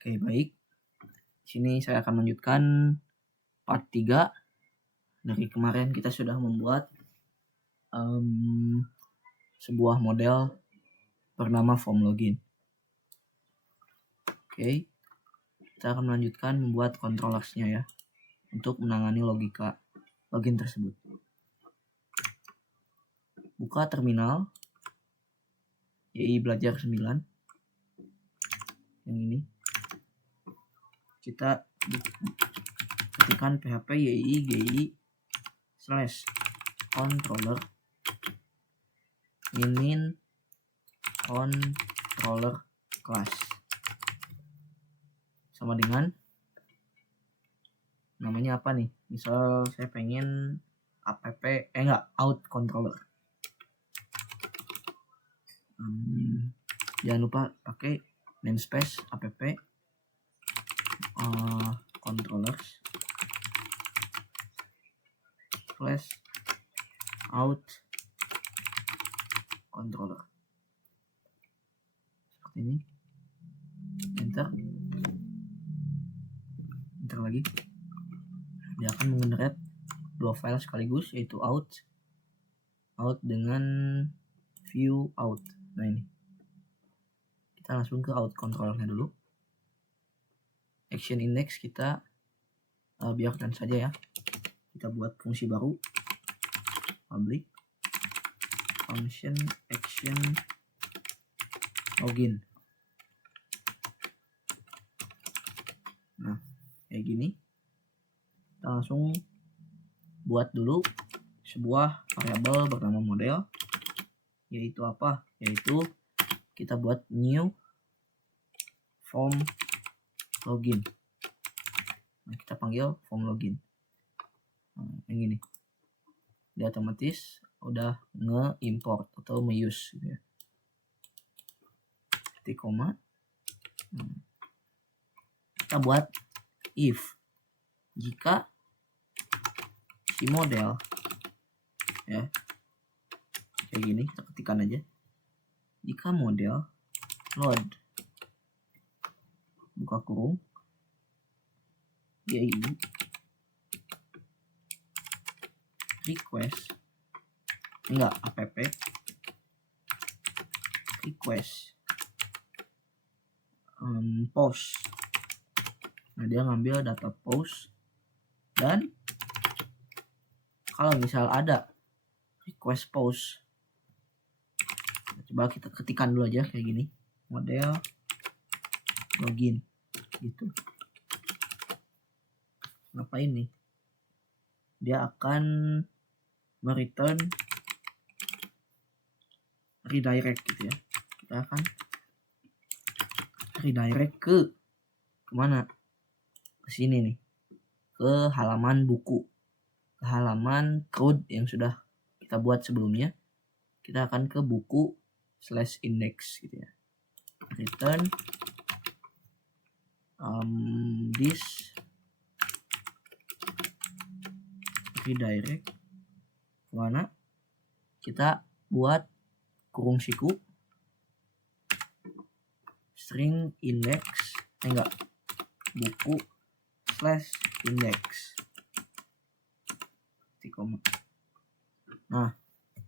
Oke, baik. Sini saya akan melanjutkan part 3. Dari kemarin kita sudah membuat sebuah model bernama form login. Oke, kita akan melanjutkan membuat controllersnya ya, untuk menangani logika login tersebut. Buka terminal YI belajar 9 yang ini. Kita ketikkan php YI GI /controller min controller class sama dengan namanya apa nih? Misal saya pengen out controller. Jangan lupa pakai namespace app controllers /out controller seperti ini. Enter lagi. Dia akan mengenerate dua file sekaligus, yaitu out dengan view out. Nah ini kita langsung ke out controllernya dulu. Action index kita biarkan saja ya. Kita buat fungsi baru, public function action login. Nah kayak gini. Kita langsung buat dulu sebuah variabel bernama model, yaitu apa? Yaitu kita buat new form login. Nah, kita panggil form login. Yang ini dia otomatis udah nge-import atau nge-use gitu ya. Titik koma. Kita buat if jika si model ya kayak gini, kita ketikkan aja, jika model load buka kurung YI request app request post. Nah dia ngambil data post, dan kalau misal ada request post, coba kita ketikkan dulu aja kayak gini, model login gitu. Ngapain nih? Dia akan mereturn redirect gitu ya. Kita akan redirect ke kemana? Ke sini nih, ke halaman buku, ke halaman code yang sudah kita buat sebelumnya. Kita akan ke buku /index gitu ya. Return this redirect kemana? Kita buat kurung siku string index buku /index. Nah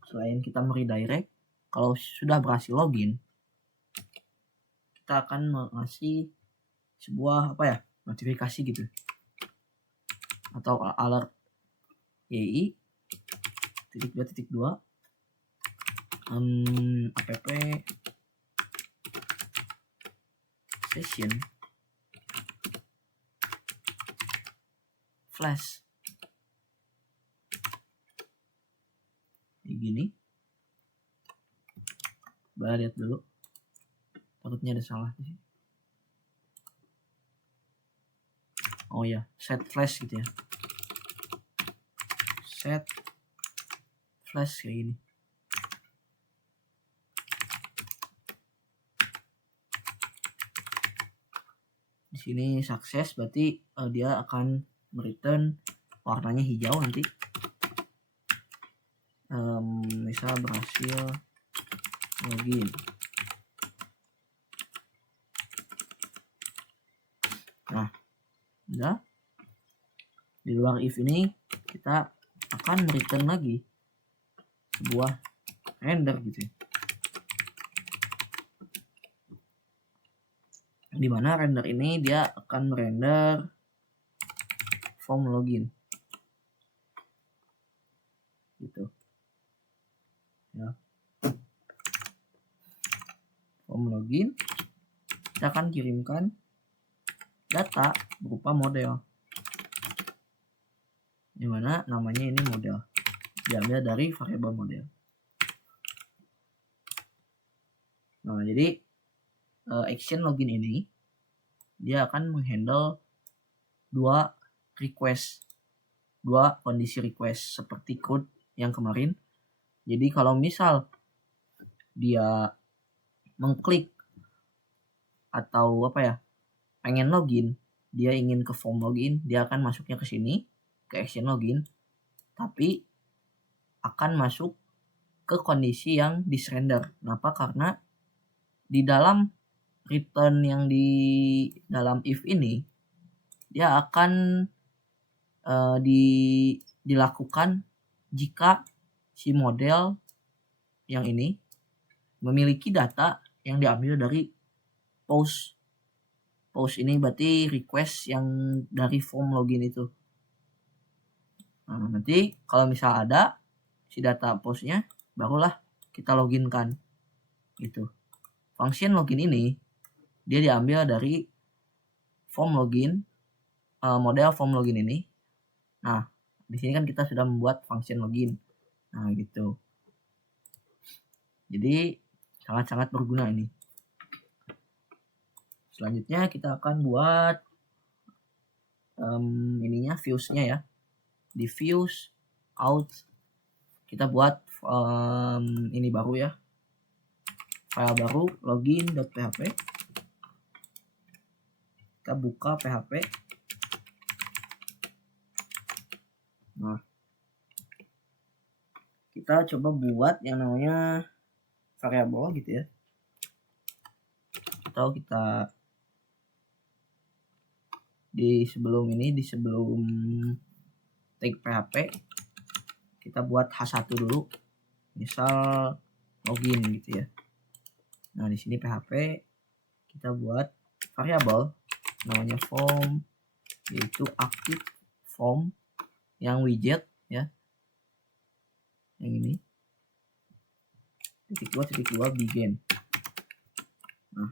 selain kita meredirect, kalau sudah berhasil login, kita akan mengasih sebuah notifikasi gitu, atau alert YI .2.2 app session flash kayak gini. Coba lihat dulu, takutnya ada salah di sini. Oh ya, set flash gitu ya, set flash kayak gini. Di sini sukses, berarti dia akan mereturn warnanya hijau nanti. Misal berhasil login. Nah, udah. Di luar if ini kita akan return lagi sebuah render gitu ya. Dimana render ini dia akan render form login gitu ya. Form login, kita akan kirimkan data berupa model, dimana namanya ini model, diambil dari variabel model. Nah, jadi action login ini dia akan menghandle dua kondisi request seperti code yang kemarin. Jadi kalau misal dia mengklik atau pengen login, dia ingin ke form login, dia akan masuknya ke sini ke action login, tapi akan masuk ke kondisi yang disrender. Kenapa? Karena di dalam return yang di dalam if ini dia akan dilakukan jika si model yang ini memiliki data yang diambil dari post ini, berarti request yang dari form login itu. Nah, nanti kalau misal ada si data postnya, barulah kita loginkan gitu. Function login ini dia diambil dari form login, model form login ini. Nah, di sini kan kita sudah membuat function login. Nah, gitu. Jadi sangat-sangat berguna ini. Selanjutnya kita akan buat ininya views-nya ya. Di views out kita buat ini baru ya. File baru login.php. Kita buka PHP. Nah, kita coba buat yang namanya variabel gitu ya. Atau kita di sebelum tag PHP kita buat H1 dulu, misal login gitu ya. Nah, di sini PHP kita buat variabel namanya form, yaitu active form yang widget ya, yang ini _2 begin. Nah,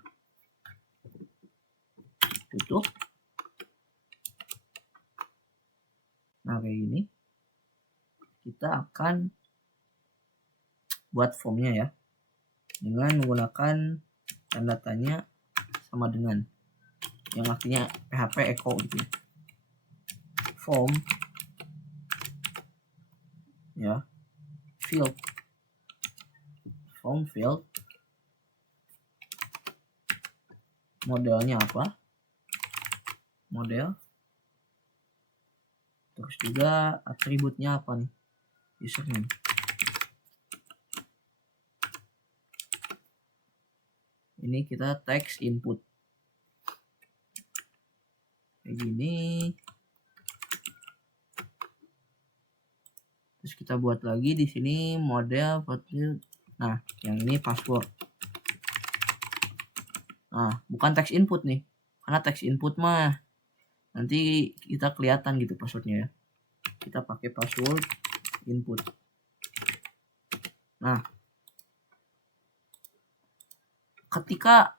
tutup. Nah, kayak gini kita akan buat formnya ya, dengan menggunakan tanda tanya sama dengan yang artinya PHP echo gitu ya. Form ya, field, form field, modelnya apa, model, terus juga atributnya apa nih, username. Ini kita text input kayak gini. Terus kita buat lagi di sini model. Nah, yang ini password. Nah, bukan text input nih, karena text input mah nanti kita kelihatan gitu passwordnya ya. Kita pakai password input. Nah, ketika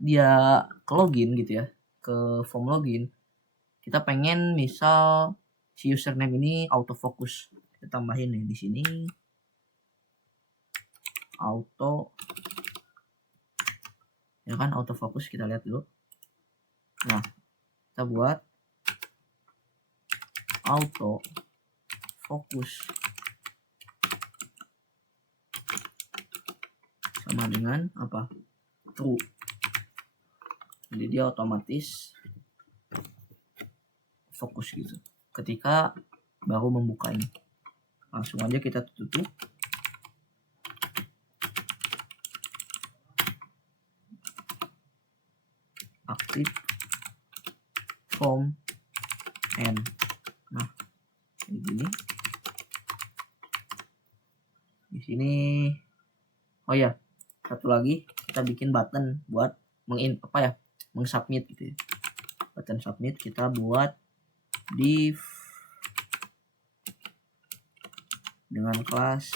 dia ke login gitu ya, ke form login, kita pengen misal si username ini autofocus, kita tambahin nih di sini auto ya kan, autofocus, kita lihat dulu. Nah, kita buat auto fokus sama dengan apa, true. Jadi dia otomatis fokus gitu ketika baru membuka ini. Langsung aja kita tutup. Aktif form n. Nah, kayak gini. Di sini, oh ya, satu lagi kita bikin button buat mengsubmit gitu ya. Button submit kita buat div dengan kelas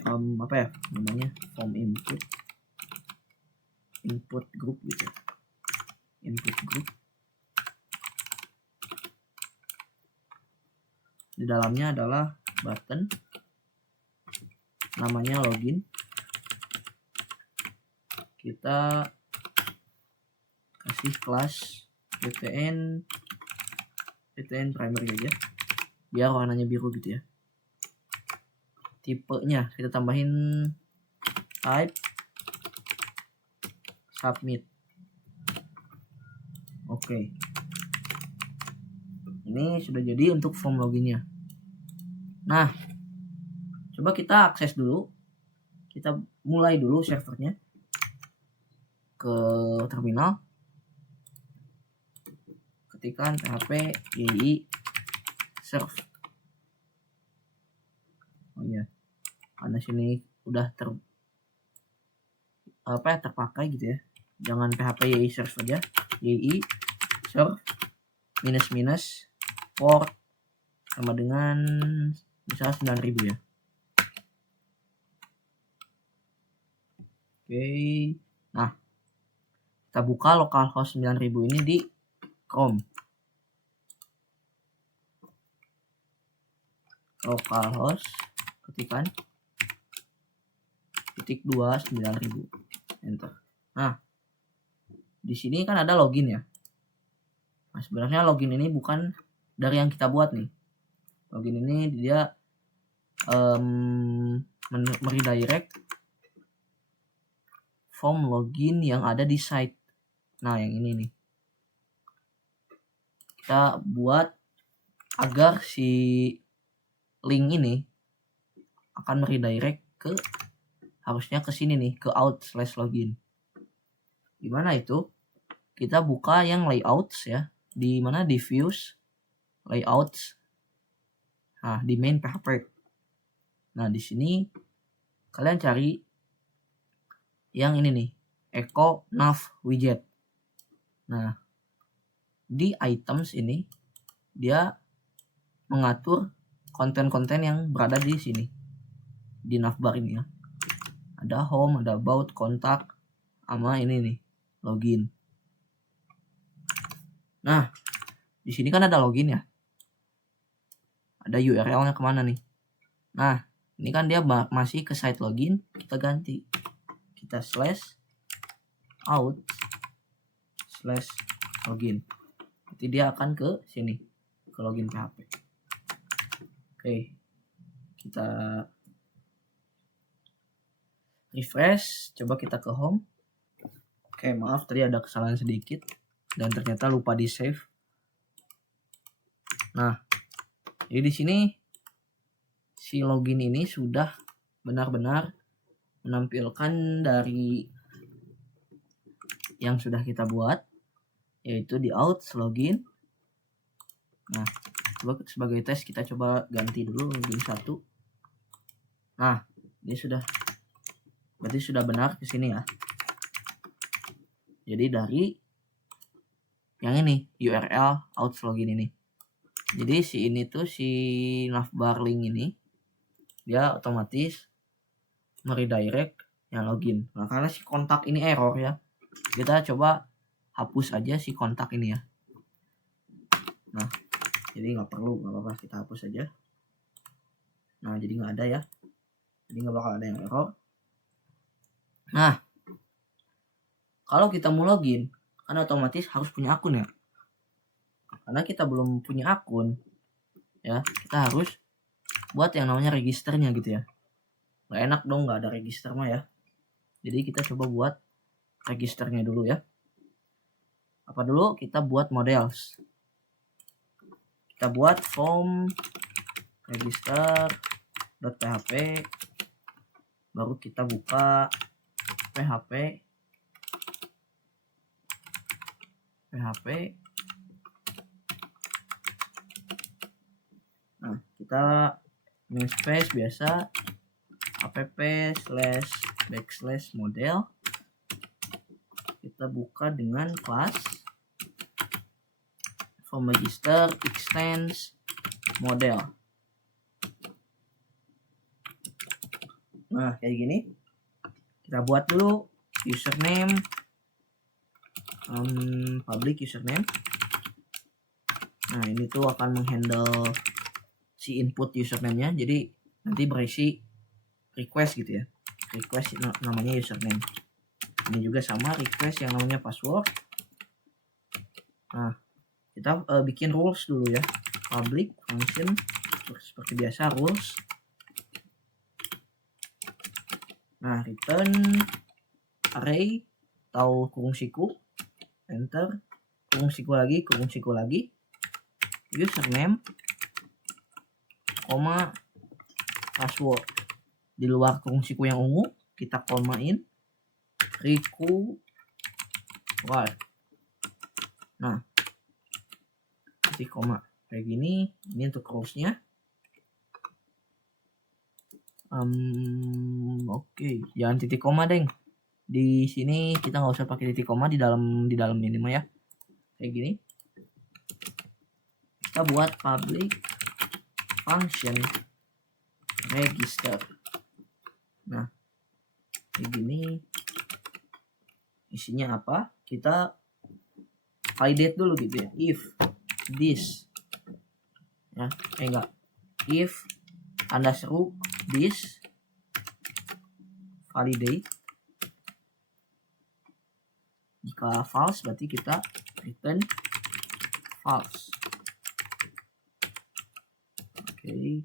form form input group gitu ya. Input group, di dalamnya adalah button, namanya login. Kita kasih kelas btn primary aja biar warnanya biru gitu ya. Tipenya kita tambahin type submit. Oke. Ini sudah jadi untuk form loginnya. Nah, coba kita akses dulu. Kita mulai dulu servernya ke terminal. Ketikkan php yii serve. Oh iya, karena sini udah terpakai gitu ya. Jangan php yii serve aja. Yii serve minus port sama dengan misal 9000 ya. Oke. Nah, kita buka localhost 9000 ini di Chrome. Localhost ketikkan +29000 enter. Nah, di sini kan ada login ya. Nah, sebenarnya login ini bukan dari yang kita buat nih. Login ini dia meredirect form login yang ada di site. Nah, yang ini nih. Kita buat agar si link ini akan meredirect harusnya ke sini nih, ke out/login. Gimana itu? Kita buka yang layouts ya. Di mana? Di views, layouts. Nah, di main PHP. Nah, di sini kalian cari yang ini nih, echo nav widget. Nah, di items ini dia mengatur konten-konten yang berada di sini, di navbar ini ya. Ada home, ada about, kontak, sama ini nih, login. Nah, di sini kan ada login ya. Ada URL-nya kemana nih? Nah, ini kan dia masih ke site login. Kita ganti. Kita /out/login. Nanti dia akan ke sini, ke login PHP. Oke. Kita refresh. Coba kita ke home. Oke, maaf tadi ada kesalahan sedikit. Dan ternyata lupa di save. Nah, jadi di sini si login ini sudah benar-benar menampilkan dari yang sudah kita buat, yaitu di out/login. Nah, coba sebagai tes kita coba ganti dulu login 1. Nah, ini berarti sudah benar ke sini ya. Jadi dari yang ini URL out/login ini. Jadi si navbar link ini dia otomatis meredirect yang login. Nah, karena si kontak ini error ya, kita coba hapus aja si kontak ini ya. Nah, jadi nggak apa-apa, kita hapus aja. Nah, jadi nggak ada ya, jadi nggak bakal ada yang error. Nah, kalau kita mau login kan otomatis harus punya akun ya. Karena kita belum punya akun ya, kita harus buat yang namanya registernya gitu ya. Nggak enak dong nggak ada register mah ya. Jadi kita coba buat registernya dulu ya. Apa dulu? Kita buat models. Kita buat form register.php, baru kita buka php php. Nah, kita namespace biasa app/model. Kita buka dengan kelas form register extends model. Nah, kayak gini. Kita buat dulu username, public username. Nah, ini tuh akan menghandle si input username-nya, jadi nanti berisi request gitu ya, request namanya username. Ini juga sama, request yang namanya password. Nah, kita bikin rules dulu ya, public function seperti biasa rules. Nah, return array atau kurung siku, enter, kurung siku lagi, username, koma, password. Di luar kurung siku yang ungu kita komain required. Nah, titik koma kayak gini. Ini untuk rulesnya. Oke, jangan titik koma deng. Di sini kita nggak usah pakai titik koma di dalam ini mah ya. Kayak gini. Kita buat public function register. Nah, kayak gini. Isinya apa? Kita validate dulu gitu ya. If this ya, enggak. If underscore this validate. Jika false berarti kita return false. Oke.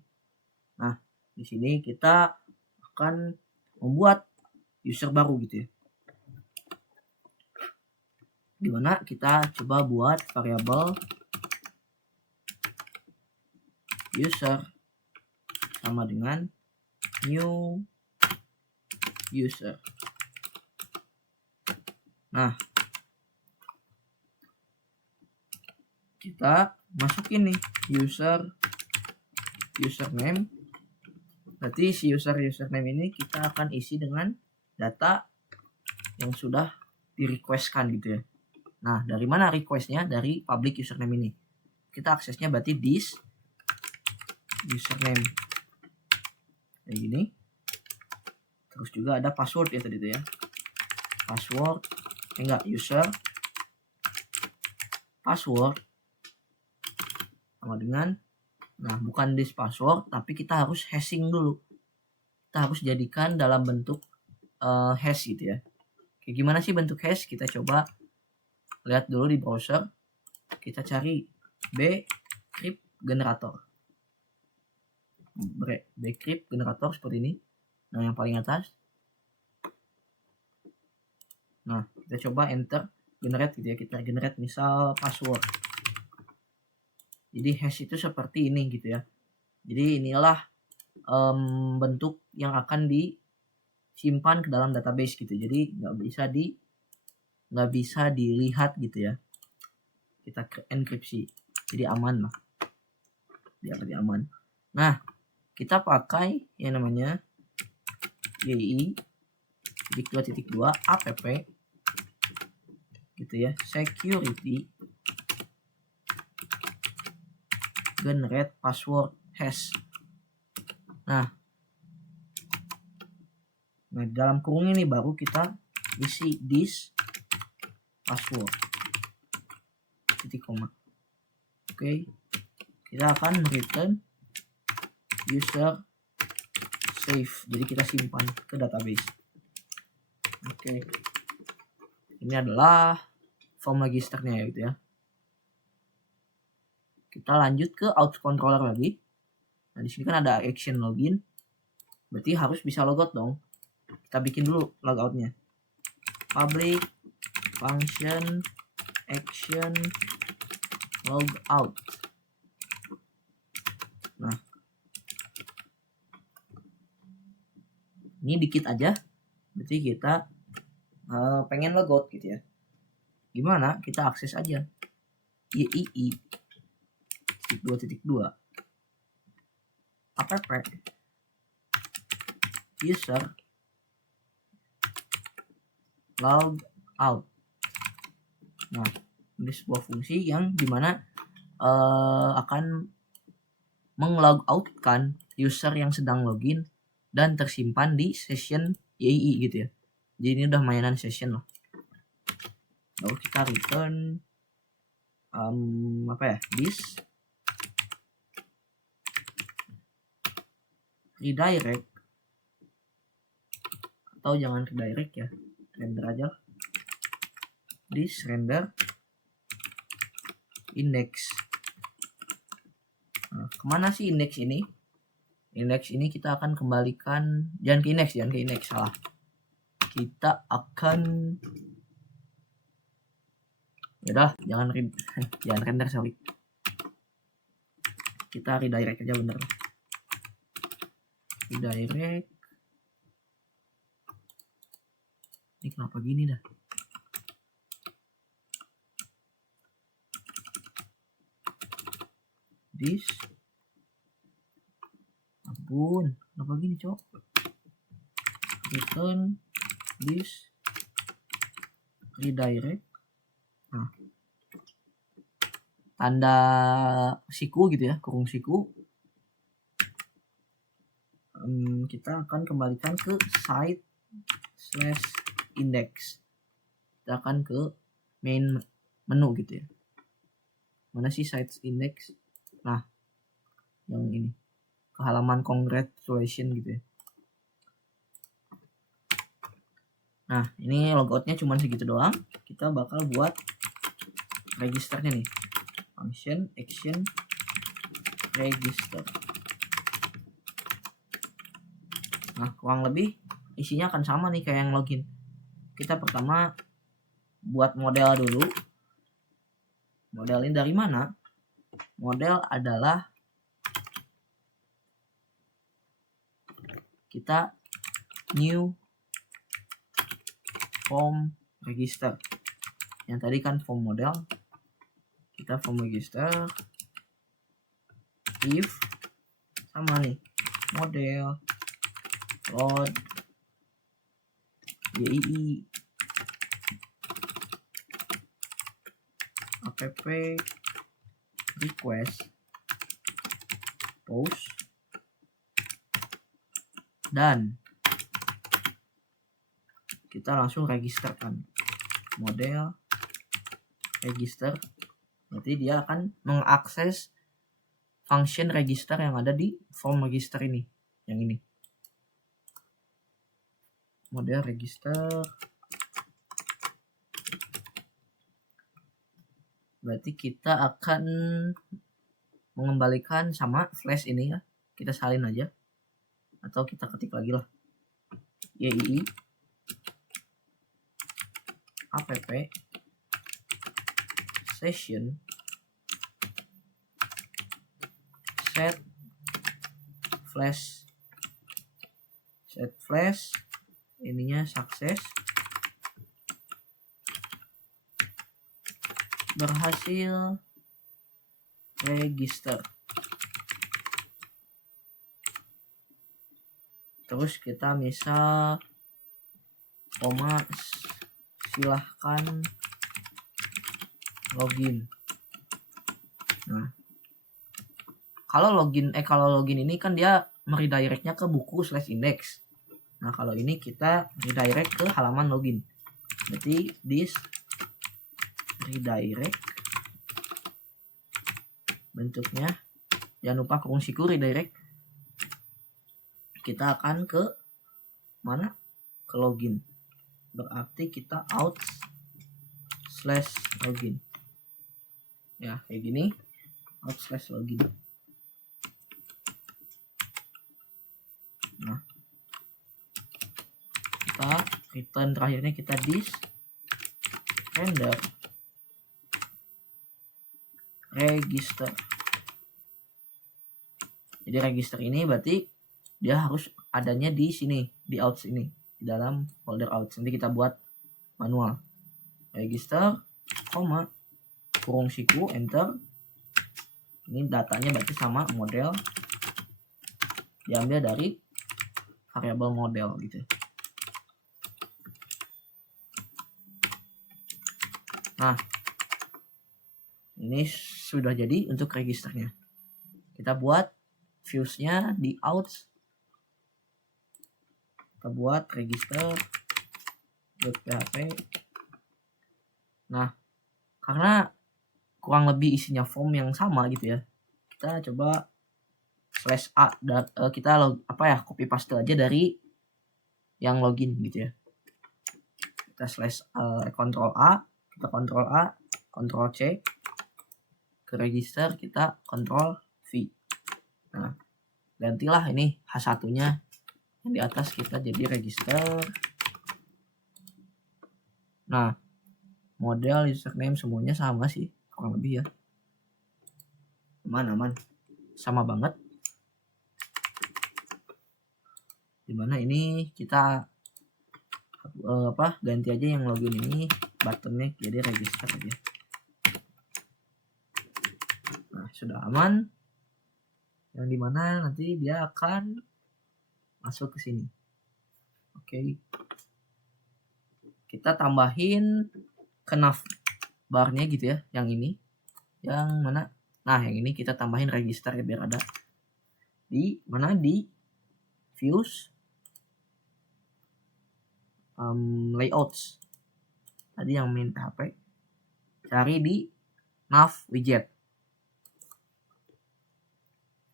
Nah, di sini kita akan membuat user baru gitu ya. Dimana kita coba buat variabel user sama dengan new user. Nah, kita masukin nih username. Berarti si username ini kita akan isi dengan data yang sudah di requestkan gitu ya. Nah, dari mana requestnya? Dari public username ini. Kita aksesnya berarti this username kayak gini. Terus juga ada password ya tadi itu ya. Password user password sama dengan, nah bukan this password tapi kita harus hashing dulu. Kita harus jadikan dalam bentuk hash gitu ya. Kayak gimana sih bentuk hash? Kita coba lihat dulu di browser. Kita cari bcrypt generator. Bcrypt generator seperti ini. Nah, yang paling atas. Nah, kita coba enter generate gitu ya. Kita generate misal password. Jadi hash itu seperti ini gitu ya. Jadi inilah bentuk yang akan disimpan ke dalam database gitu. Jadi nggak bisa dilihat gitu ya. Kita enkripsi, jadi aman lah, biar lebih aman. Nah, kita pakai yang namanya YI 2.2 app gitu ya, security generate password hash. Nah, dalam kurung ini baru kita isi this password titik koma. Oke, kita akan return user save, jadi kita simpan ke database. Oke, ini adalah form registernya ya gitu ya. Kita lanjut ke out controller lagi. Nah, di sini kan ada action login, berarti harus bisa logout dong. Kita bikin dulu logoutnya. Public function action logout. Nah, ini dikit aja, berarti kita pengen logout gitu ya. Gimana? Kita akses aja YII 2.2 app user log out. Nah, ini sebuah fungsi yang dimana akan menglog-outkan user yang sedang login dan tersimpan di session YII gitu ya. Jadi ini udah mainan session lah. Lalu kita return this redirect, atau jangan redirect ya, render aja, this render index. Nah, kemana sih index ini? Index ini kita akan kembalikan, jangan ke index, salah. Kita akan, yaudah, jangan render, sorry. Kita redirect aja, bener. Redirect. Ini kenapa gini dah? This. Ampun, kenapa gini, cok? Return this redirect. Nah, tanda siku gitu ya, kurung siku. Kita akan kembalikan ke site/index. Kita akan ke main menu gitu ya. Mana sih site index? Nah, yang ini, ke halaman congratulation gitu ya. Nah, ini logoutnya cuma segitu doang. Kita bakal buat registernya nih, function action register. Nah, kurang lebih isinya akan sama nih kayak yang login. Kita pertama buat model dulu. Model ini dari mana? Model adalah kita new form register. Yang tadi kan form model, kita form register if sama nih model load YII app request post, dan kita langsung registerkan model register. Berarti dia akan mengakses function register yang ada di form register ini, yang ini, model register. Berarti kita akan mengembalikan sama flash ini ya, kita salin aja atau kita ketik lagi lah YII app session set flash ininya sukses, berhasil register. Terus kita misal silahkan login. Nah, kalau login ini kan dia meredirectnya ke buku/index. Nah, kalau ini kita redirect ke halaman login. Berarti this redirect bentuknya, jangan lupa kurung siku redirect. Kita akan ke mana? Ke login. Berarti kita out/login. Ya, kayak gini. Out/login. Nah, kita return terakhirnya kita this render register. Jadi register ini berarti dia harus adanya di sini, di outs ini, di dalam folder outs. Nanti kita buat manual register koma, kurung siku, enter. Ini datanya berarti sama model, diambil dari variabel model gitu. Nah, ini sudah jadi untuk registernya. Kita buat views-nya di out. Kita buat register.php. Nah, karena kurang lebih isinya form yang sama gitu ya, kita coba /a dan kita copy paste aja dari yang login gitu ya. Kita Ctrl A, kita Ctrl A, Ctrl C, ke register kita Ctrl V. Nah, gantilah ini H1-nya yang di atas kita jadi register. Nah, model, username semuanya sama sih kurang lebih ya, aman sama banget. Dimana ini kita ganti aja yang login ini buttonnya jadi register aja. Nah, sudah aman, yang dimana nanti dia akan masuk ke sini. Oke, kita tambahin ke nav barnya gitu ya, yang ini, yang mana, nah yang ini kita tambahin register ya, biar ada di mana, di views layouts tadi yang main PHP, cari di nav widget,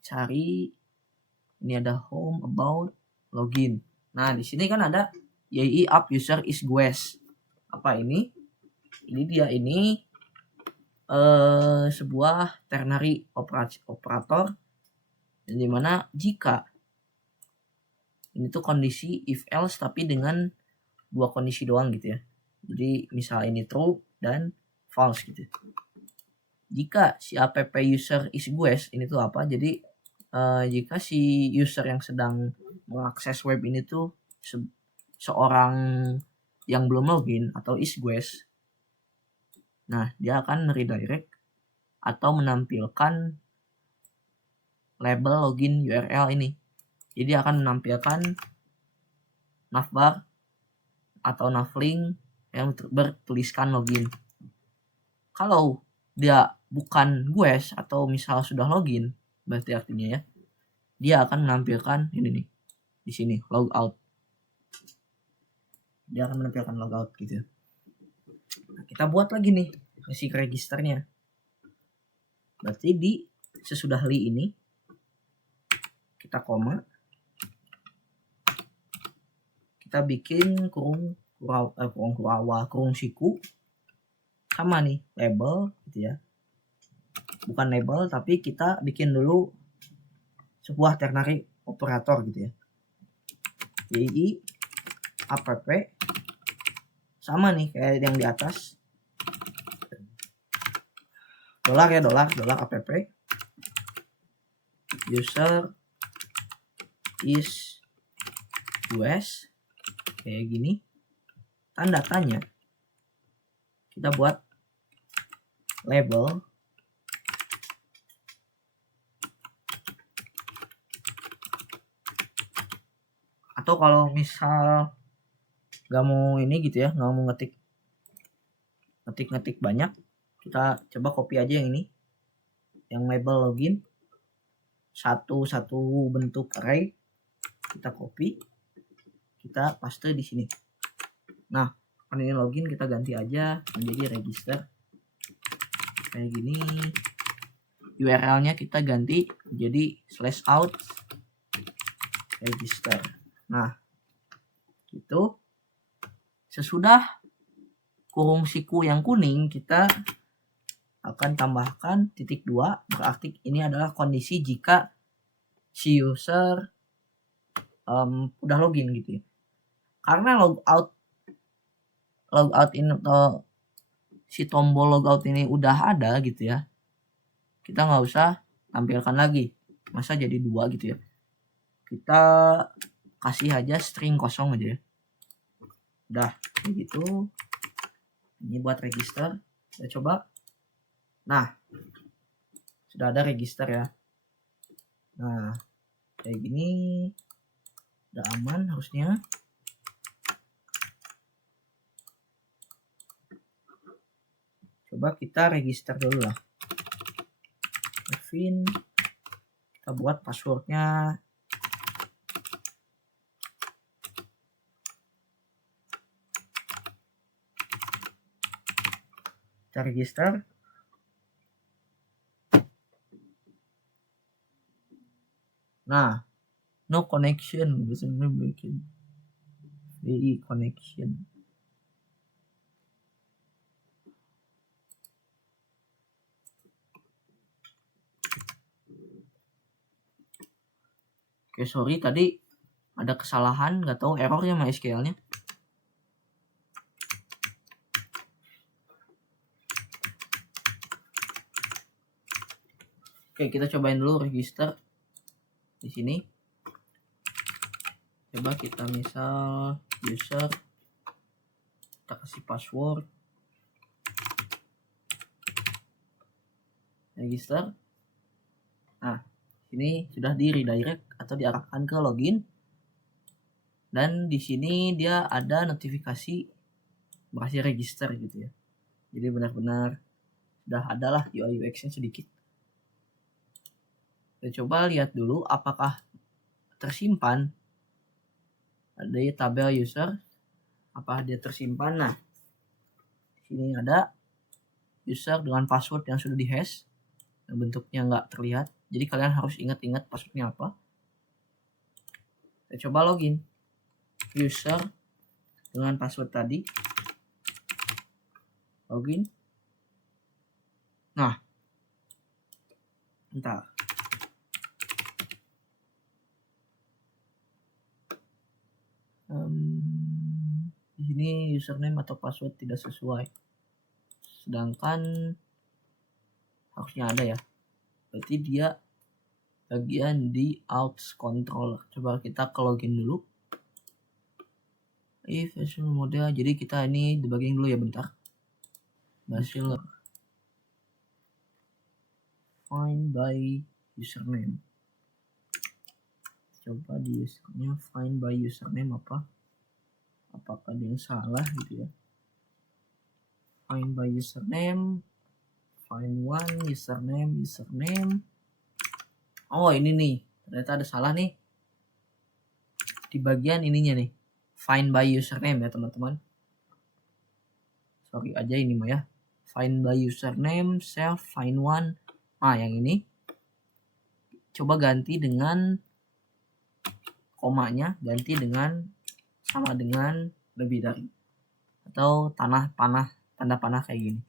cari ini ada home, about, login. Nah, di sini kan ada YI app user is Gues. Apa ini? Ini dia, ini sebuah ternary operator, yang dimana jika ini tuh kondisi if else tapi dengan dua kondisi doang gitu ya. Jadi misal ini true dan false gitu. Jika si app user is Gues, ini tuh apa? Jadi jika si user yang sedang mengakses web ini tuh seorang yang belum login atau is Gues, nah dia akan redirect atau menampilkan label login URL ini. Jadi akan menampilkan navbar atau navlink yang bertuliskan login. Kalau dia bukan Gues atau misal sudah login, berarti artinya ya, dia akan menampilkan ini nih, di sini logout. Dia akan menampilkan logout gitu. Nah, kita buat lagi nih si registernya. Berarti di sesudah li ini kita koma, kita bikin kurung siku sama nih label gitu ya, bukan label tapi kita bikin dulu sebuah ternary operator gitu ya, YI app sama nih kayak yang di atas, dolar app user is Gues, kayak gini. Tanda tanya kita buat label atau kalau misal nggak mau ini gitu ya, nggak mau ngetik banyak, kita coba copy aja yang ini, yang label login, satu bentuk array, kita copy, kita paste di sini. Nah, kan ini login, kita ganti aja menjadi register kayak gini. URL-nya kita ganti jadi /out register. Nah, gitu. Sesudah kurung siku yang kuning, kita akan tambahkan titik 2, berarti ini adalah kondisi jika si user udah login gitu ya. Karena logout ini atau si tombol logout ini udah ada gitu ya, kita nggak usah tampilkan lagi, masa jadi 2 gitu ya. Kita kasih aja string kosong aja ya. Udah kayak gitu. Ini buat register. Kita coba. Nah, sudah ada register ya. Nah, kayak gini udah aman harusnya. Coba kita register dulu lah. Kevin, kita buat passwordnya. Kita register. Nah, no connection, biasanya bikin VI connection. Oke, sorry tadi ada kesalahan, nggak tahu errornya MySQL-nya. Oke, kita cobain dulu register di sini. Coba kita misal user, kita kasih password, register. Nah, ini sudah di redirect atau diarahkan ke login, dan di sini dia ada notifikasi berhasil register gitu ya. Jadi benar-benar sudah adalah UI UX-nya sedikit. Kita coba lihat dulu apakah tersimpan ada tabel user, apa dia tersimpan. Nah, sini ada user dengan password yang sudah dihash, yang bentuknya nggak terlihat. Jadi kalian harus ingat-ingat passwordnya apa. Kita coba login user dengan password tadi, login. Nah, bentar. Di sini username atau password tidak sesuai, sedangkan harusnya ada ya. Berarti dia bagian di outs controller. Coba kita ke login dulu. Version model. Jadi kita ini debugging dulu ya bentar. Bachelor find by username. Coba di usernya find by username apa? Apakah dia yang salah gitu ya? Find by username, find one username. Oh, ini nih, ternyata ada salah nih di bagian ininya nih, find by username ya teman-teman. Sorry aja ini mah ya. Find by username, self, find one. Nah, yang ini coba ganti dengan komanya, ganti dengan sama dengan lebih dari, atau tanda panah kayak gini.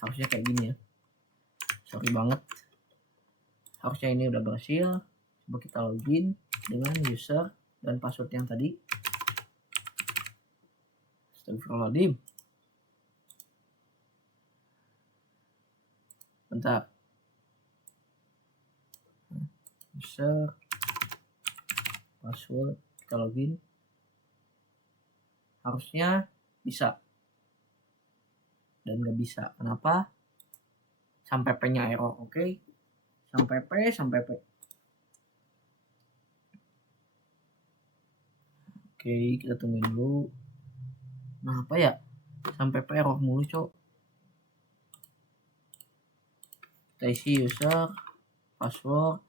Harusnya kayak gini ya. Sorry banget. Harusnya ini udah berhasil. Coba kita login dengan user dan password yang tadi. Astagfirullahaladzim. Bentar. User, password, kita login. Harusnya bisa. Dan nggak bisa. Kenapa? Sampai P-nya error, oke? Sampai P. Oke, kita tungguin dulu. Nah, apa ya? Sampai P error mulu, cok. Kita isi user, password,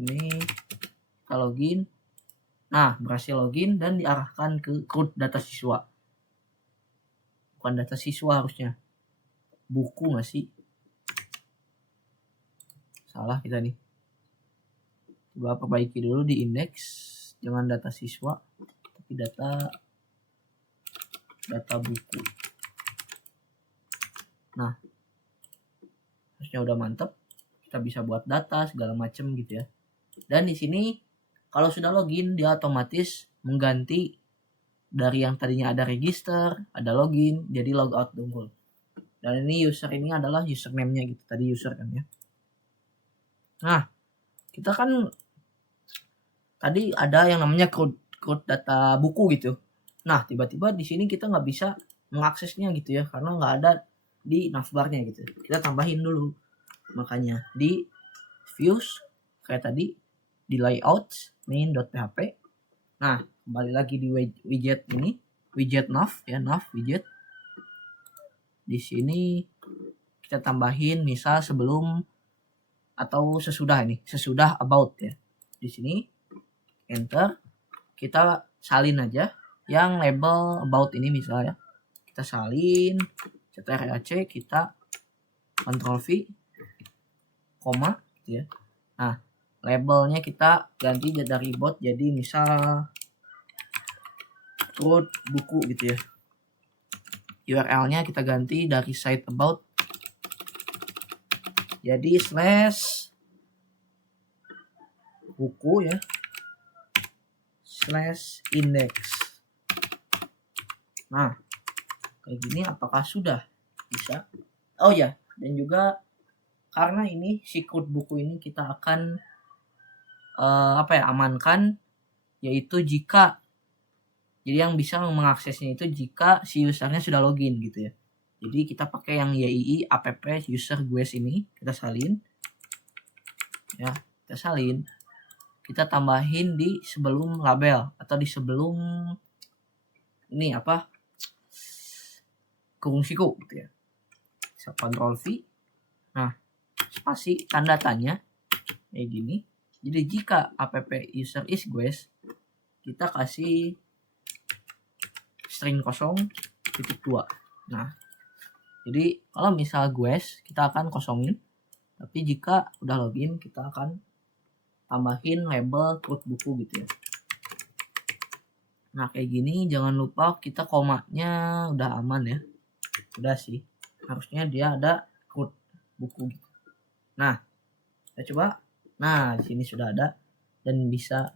ini, kita login. Nah, berhasil login dan diarahkan ke CRUD data siswa. Bukan data siswa harusnya. Buku nggak sih? Salah kita nih. Coba perbaiki dulu di indeks. Jangan data siswa, tapi data buku. Nah, harusnya udah mantap. Kita bisa buat data segala macam gitu ya. Dan di sini kalau sudah login, dia otomatis mengganti dari yang tadinya ada register, ada login, jadi logout dongkol. Dan ini user ini adalah username-nya gitu. Tadi user kan ya. Nah, kita kan tadi ada yang namanya CRUD data buku gitu. Nah, tiba-tiba di sini kita nggak bisa mengaksesnya gitu ya, karena nggak ada di navbarnya gitu. Kita tambahin dulu, makanya di views kayak tadi, di layout main.php. Nah, kembali lagi di widget ini, widget nav ya, nav widget. Di sini kita tambahin misal sebelum atau sesudah, ini sesudah about ya. Di sini enter, kita salin aja yang label about ini misalnya, kita salin ctrl+c, kita Ctrl+v, koma gitu ya. Nah, labelnya kita ganti dari bot jadi misal root buku gitu ya. URL-nya kita ganti dari site about jadi slash buku ya, slash index. Nah, kayak gini apakah sudah bisa? Oh ya, dan juga karena ini secret buku ini kita akan amankan, yaitu jika, jadi yang bisa mengaksesnya itu jika si usernya sudah login gitu ya. Jadi kita pakai yang YII app user guest ini, kita salin ya, kita tambahin di sebelum label atau di sebelum ini kurung siku gitu ya. Bisa Ctrl+V, nah spasi tanda tanya kayak gini. Jadi jika app user is guest, kita kasih string 0.2. Nah, jadi kalau misal guest kita akan kosongin, tapi jika udah login kita akan tambahin label root buku gitu ya. Nah, kayak gini jangan lupa kita komanya udah aman ya. Udah sih, harusnya dia ada root buku gitu. Nah, kita coba. Nah, di sini sudah ada dan bisa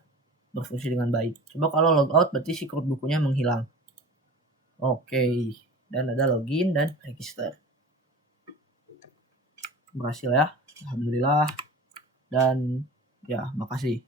berfungsi dengan baik. Coba kalau logout berarti si root bukunya menghilang. Oke, dan ada login dan register. Berhasil ya, alhamdulillah. Dan ya, makasih.